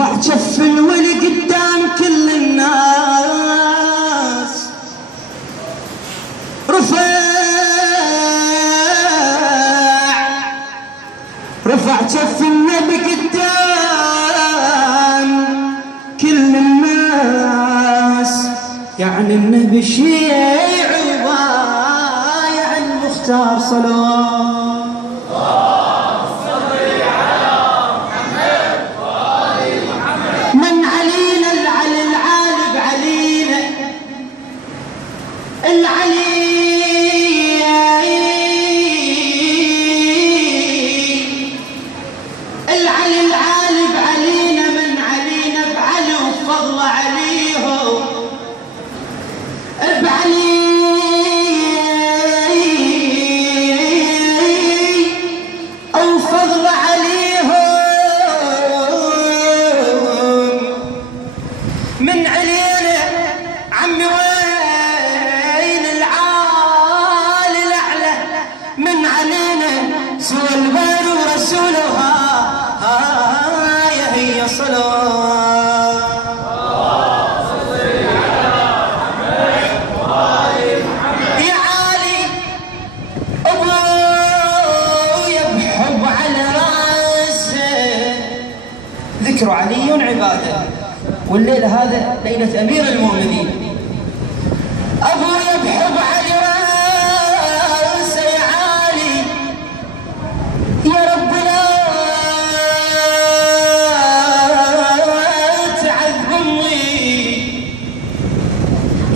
رفع جف الولي قدام كل الناس، رفع جف النبي قدام كل الناس، يعني النبي شيع وبايع المختار صلوات. من علينا العلي العالي بعلينا العلي العالي بعلينا، من علينا بعلي وفضل عليه بعلي او فضل عليه، من علينا عمي وين العالي الاعلى، من علينا سوى البار ورسولها يا هي صلوات. يا عالي ابويا بحب على راسه، ذكر علي عباده، والليله هذا ليله امير المؤمنين. ابويا بحب على راسه يا عالي، يا رب لا تعذبني،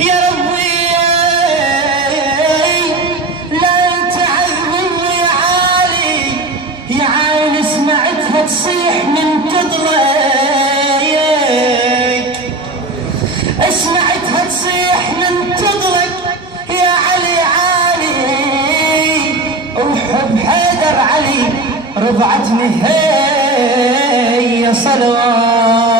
يا ربي لا تعذبني يا عالي، يا عالي سمعتها تصيح من تضرك، سمعتها تصيح من تضرك يا علي عالي، وحب حيدر علي رضعتني هي صلوات.